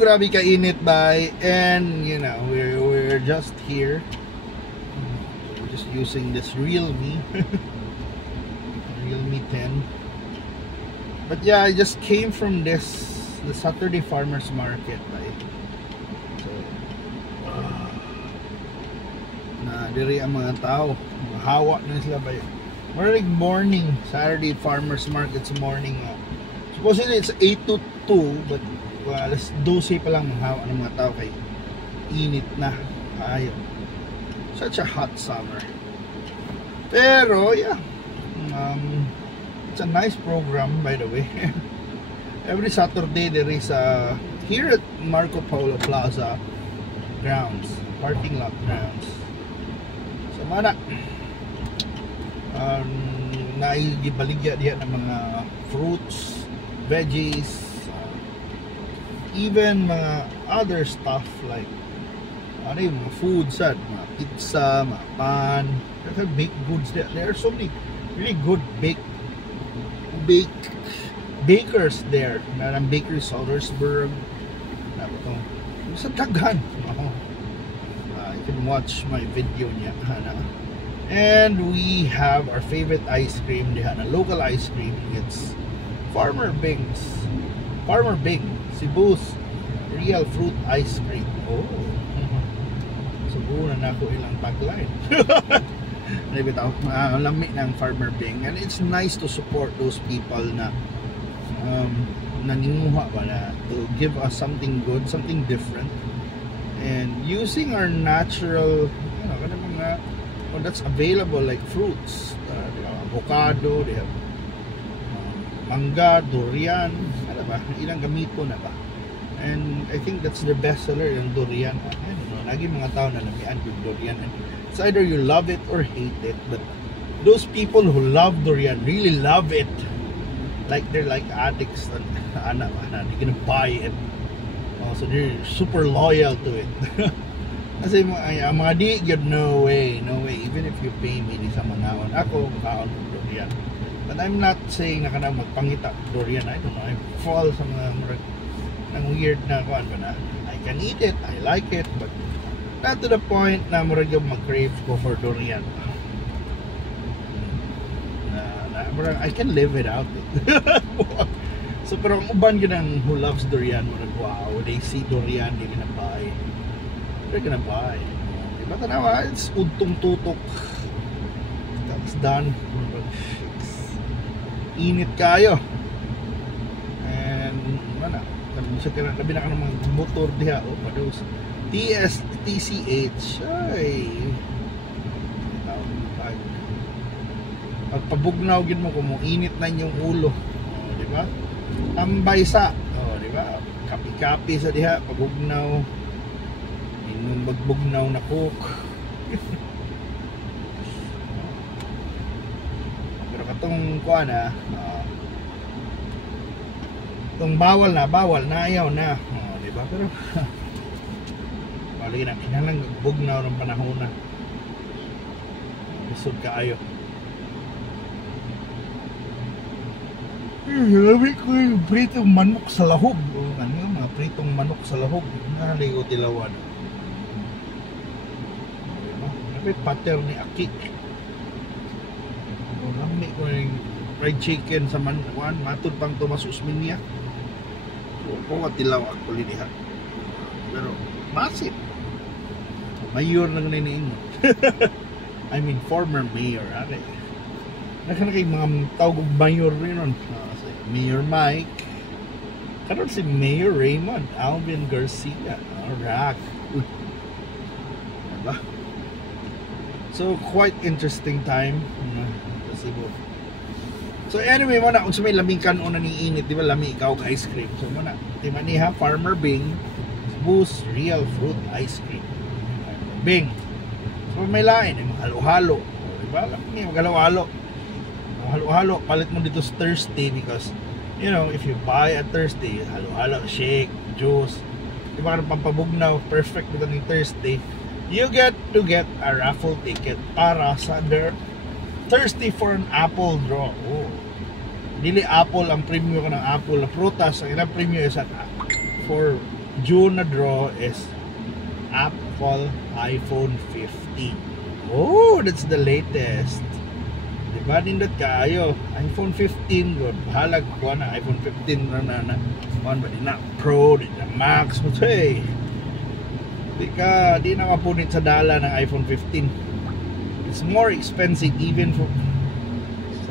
grabe ka-init by, and you know, we're just here. We're just using this Realme Realme 10. But yeah, I just came from the Saturday Farmers Market by. So na diri ang mga tao, hawa na sila by. Morning Saturday Farmers Market sa morning. Supposedly it's 8 to 2, but alas 12 pa lang hawa ng mga tao kay init na. Ayaw. Such a hot summer. Pero yeah, it's a nice program, by the way. Every Saturday there is here at Marco Polo Plaza grounds, parking lot grounds. So mana naigibaligya diha ng mga fruits, veggies, even mga other stuff like ano yung mga foods, mga pizza, mga pan, baked goods. There are so many really good bakers there. Narang bakery Salzburg sa daghan. You can watch my video niya. And we have our favorite ice cream, the local ice cream. It's Farmer Bing's, Farmer Bing, Cebu's real fruit ice cream. Oh, subukan na ako ilang tagline. Nabitaw, lami ng Farmer Bing, and it's nice to support those people na naninguha ba na to give us something good, something different, and using our natural, you know, mga that's available like fruits, they have avocado, they have mangga, durian, ano ba, ilang gamito na ba. And I think that's the best seller, yung durian. I don't know, lagi mga tao na lamian yung durian. And it's either you love it or hate it, but those people who love durian really love it, like they're like addicts. They're gonna buy it. So they're super loyal to it. Kasi mga di, no way, even if you pay me, di sa mangaon ako, makaon ng durian. But I'm not saying na ka na magpangita durian. I don't know, I fall sa mga ng weird na kuan ba na I can eat it, I like it, but not to the point na murag yung mag-crave ko for durian. I can live without it. So pero ang uban yun who loves durian, murag wow, they see durian, they're gonna buy. They're gonna buy. Diba tanawa, it's udtong tutok. That's done. Init kayo. And mana, labi na ka ng mga motor diha, oh, pados TCH ay pagpabugnaw gid mo kung init na yung ulo, oh, di ba? Tambay sa, oh, di ba? Kapi-kapi sa diha, pabugnaw, inom magbugnaw na cook. Pero katong kuan na itong bawal na ayaw na, oh, di ba? Pero bali na kinalang bugnaw ng panahon na isod kaayo. Labi ko yung pritong manok sa lahog. Ano yung mga pritong manok sa lahog? Naligo tilawan. Labi pater ni Aki. Lami ko yung fried chicken sa manuan. Matod pang Tomas Usminia. Kung tilaw ako liniha. Pero massive. Mayor na ganyan. I mean former mayor. Nakana kay mga tawag mayor rin nun. Mayor Mike, karon si Mayor Raymond Alvin Garcia, Rock. Diba? So quite interesting time. So anyway, muna kung may laming kanon na ni init, di ba lami ikaw ka ice cream. So muna, di ba niya Farmer Bing, Cebu's real fruit ice cream. Bing. So may lain, mga halo-halo. Di ba? Lami mag-halo-halo. Halo-halo, palit mo dito sa Thursday because you know, if you buy at Thursday, halo-halo, shake, juice, di ba pampabugnaw, perfect dito ng Thursday, you get to get a raffle ticket para sa Thursday for an apple draw. Oh. Dili apple ang premium ka ng apple na prutas, ang ilang premium is for June na draw is Apple iPhone 15. Oh, that's the latest. Diba nindot kaayo iPhone 15 good. Bahalag ko na iPhone 15 na kuan ba na Pro, di na Max mo hey. Di na mapunit sa dala ng iPhone 15. It's more expensive even for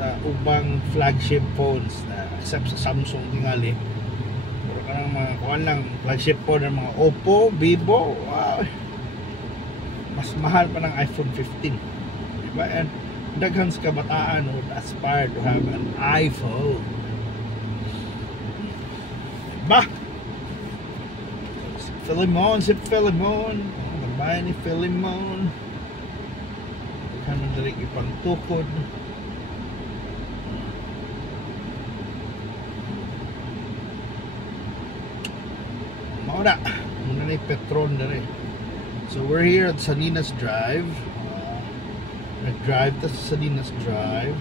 sa ubang flagship phones na except sa Samsung tingali. Pero kanang mga kuan lang flagship phone ng mga Oppo, Vivo, wow. Mas mahal pa ng iPhone 15. Diba? And daghang kabataan would aspire to have an iPhone. Diba? Si Philemon. Magbayan ni Philemon. Kanan dari ipang tukod. Mauna. Muna na yung Petron dari. So we're here at Salinas Drive. Nag-drive to Salinas Drive.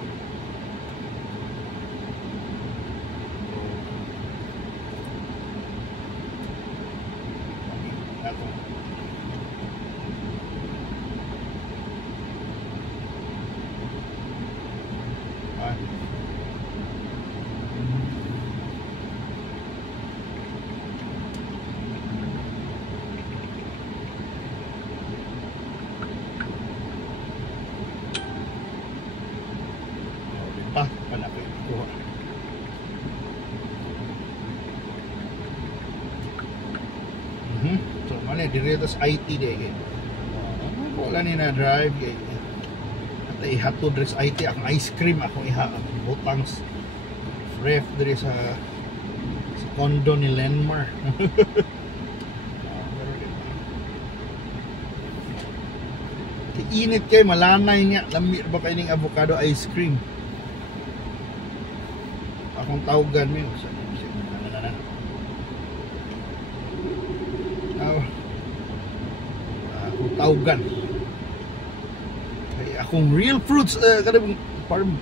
So mana diri tas IT de kay. Wala ni na drive kay. At ihatod diri sa IT akong ice cream akong butang ref diri sa condo ni Lenmar. Init kay malanay niya lami ba kay ning avocado ice cream. Akong tawgan mi akong tawgan ay akong real fruits kada farm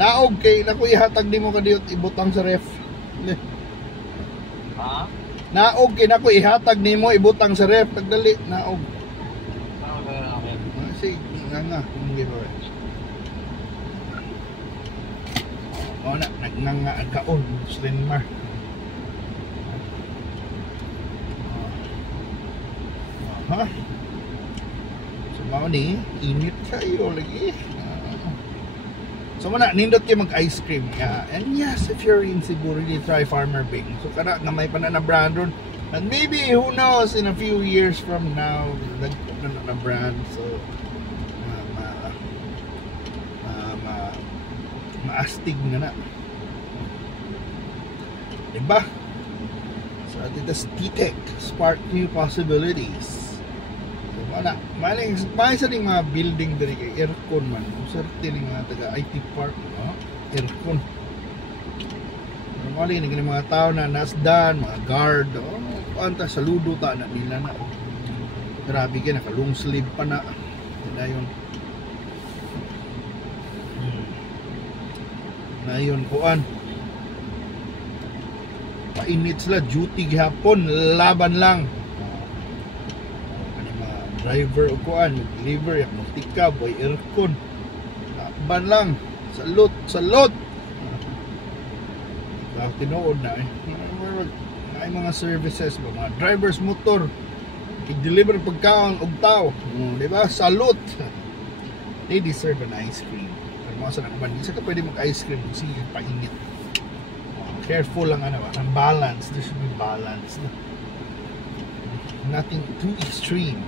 naog kay nako ihatag nimo kadiyot ibutang sa ref ha naog kay nako ihatag nimo ibutang sa ref tagdali naog sige nga kung giveaway na nagnanga ang kaon Slinmar. Ha? So mao ni init kayo lagi. So mana nindot kayo mag ice cream nga. And yes, if you're in Cebu, really try Farmer Bing. So kada nga may panana brand ron. And maybe who knows in a few years from now nagkuno na brand. So maastig nga na. Diba? So ito T-Tech spark new possibilities. So maling sa ning mga building diri kay aircon man. Certain ning mga taga IT park, no? Aircon. Normally ning mga tao na nasdan, mga guard, anta saludo ta na nila na. Grabe kay naka long sleeve pa na. Dayon. Na yun kuan painit sila duty gihapon laban lang mga driver o kuan deliver yung multika boy aircon laban lang salot tinuod na ay mga services ba mga drivers motor i-deliver pagkaon og tao di ba salute they deserve an ice cream. Masa na naman, isa ka pwede mag-ice cream kasi painit. Careful lang ano, ang balance. There should be balance. Nothing too extreme.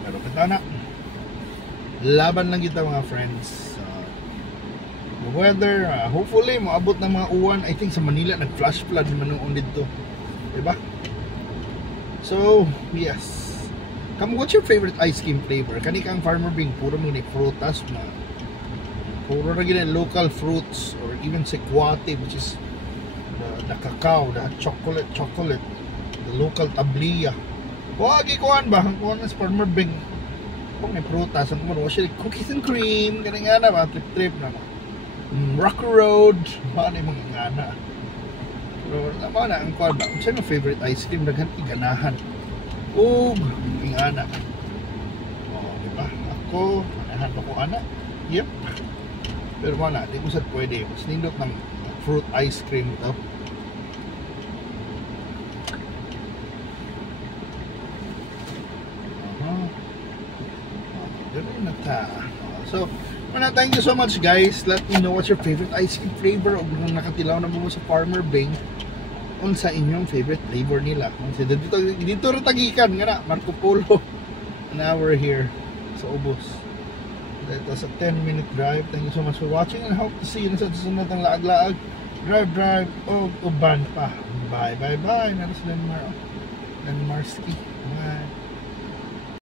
Pero kita na, laban lang kita mga friends. The weather, hopefully, maabot ng mga uwan. I think sa Manila, nag-flash flood naman noon dito. Diba? So, yes. What's your favorite ice cream flavor? Kani kang Farmer Bing, puro mo ni frutas na. Puro na gina local fruits or even sequate, which is the cacao, the chocolate, the local tabliya. Wagi kuan ba? Ang kuan is Farmer Bing. Kung may prutas, ang kuan siya cookies and cream, kani nga na ba trip na. Rock Road, mga mga nga na. Pero naman na ang kuwan ba? Kung sino favorite ice cream daghan iganahan. Ug ingana. Oh, di ba? Ako, anahan ako ana. Yep. Pero wala, di ko sad pwede. Mas nindot ng fruit ice cream to. Ganun na ta. So, thank you so much guys. Let me know what's your favorite ice cream flavor o kung nakatilaw na mo sa Farmer Bing unsa inyong favorite flavor nila. Kasi dito rin tagikan nga na, Marco Polo. Now we're here sa Ubos. That was a 10-minute drive. Thank you so much for watching and hope to see you sa susunod ng laag-laag. Drive o uban pa. Bye. Naras Denmarski. Bye.